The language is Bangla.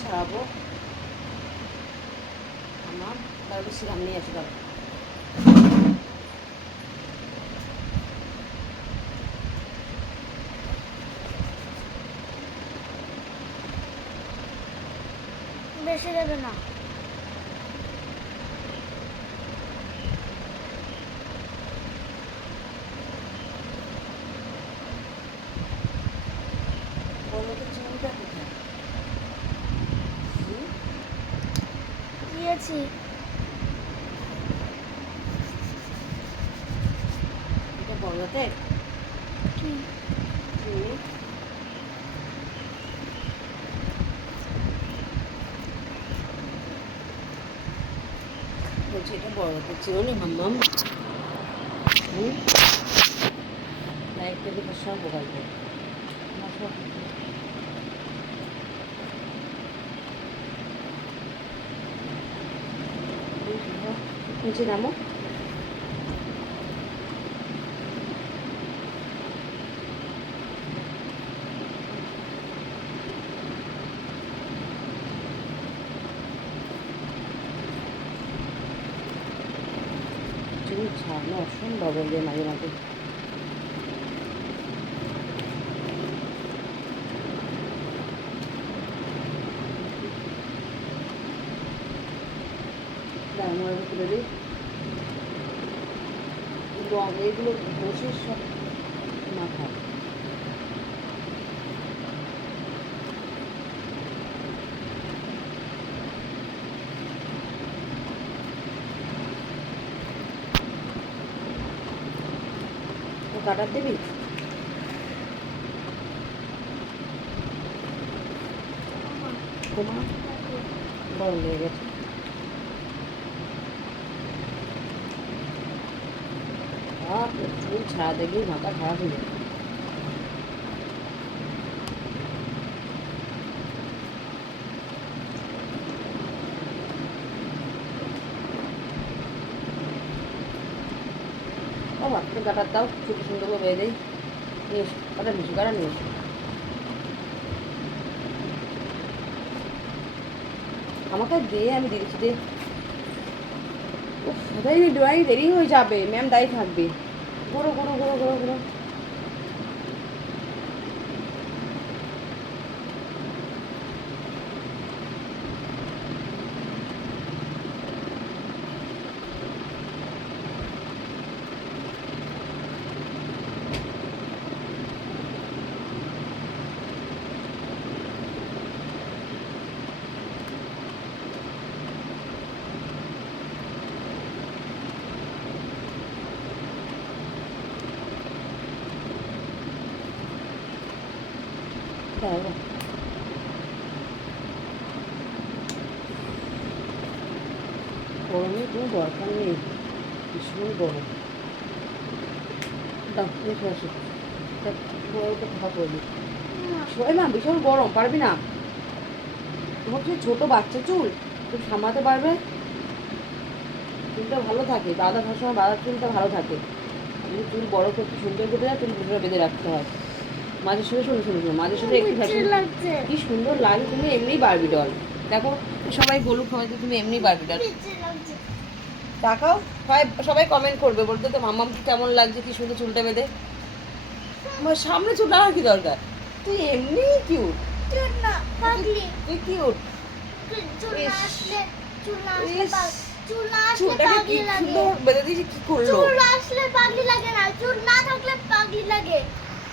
ছাড়াবো। আমার তার সিরাম নিয়ে আসি দাও। বেশি দেবে না। দিয়েছি। এটা বড়তে কি বলছি এটা বড়তে চিনি মাম্মাম। লাইটটা দিকে সব বোকাল করে নিচে নামো। চুল ছাড়ানো অসম্ভব বলবে মাঝে মাঝে। দাঁড়ানো তুলে দিই। এগুলো বসে সব মাথা কাটার দিবি। গরম লেগে গেছে। চুল ছাড়া দেখলেই মাথা খারাপ হয়ে যায়। ও ভাবতে কাটার দাও, ছোটো সুন্দর করে বেঁধে দেয়। নিয়ে এসো কাটা নিয়ে এসো, কাটা নিয়ে এসো। আমাকে দে, আমি দিয়ে দিচ্ছি দে। উফ দেরি হয়ে যাবে, ম্যাম দাঁড়িয়ে থাকবে। ঘোরো ঘোরো ঘোরো ঘোরো ঘোরো। গরমে কোনো দরকার নেই, ভীষণ গরম। দাও এসে আসো, ওকে কথা বলবি। সবাই না ভীষণ গরম, পারবি না। তোমার যে ছোটো বাচ্চা চুল তুমি সামলাতে পারবে? চুলটা ভালো থাকে, বাঁধা সবসময় বাঁধার চুলটা ভালো থাকে। যদি চুল বড় করতে সুন্দর করতে যায়, চুল ভিতরে বেঁধে রাখতে হয়। মাঝে শুনে শুনে শুনে শুনে মাঝে শুনে একটু কি সুন্দর লাগে। তুমি এমনিই বারবি ডল। দেখো সবাই বলুক, হয়তো তুমি এমনি বারবি ডল। তাকাও, সবাই কমেন্ট করবে, বলতে তো মাম্মাম কেমন লাগছে, কি সুন্দর চুলটা বেঁধে। আমার সামনে চুল আর কি দরকার, তুই এমনি কিউট। তুই কিউট। চুলটাকে কি সুন্দর বেঁধে দিয়েছি, কি করলো। চুল আসলে পাগলি লাগে না, চুল না থাকলে পাগলি লাগে।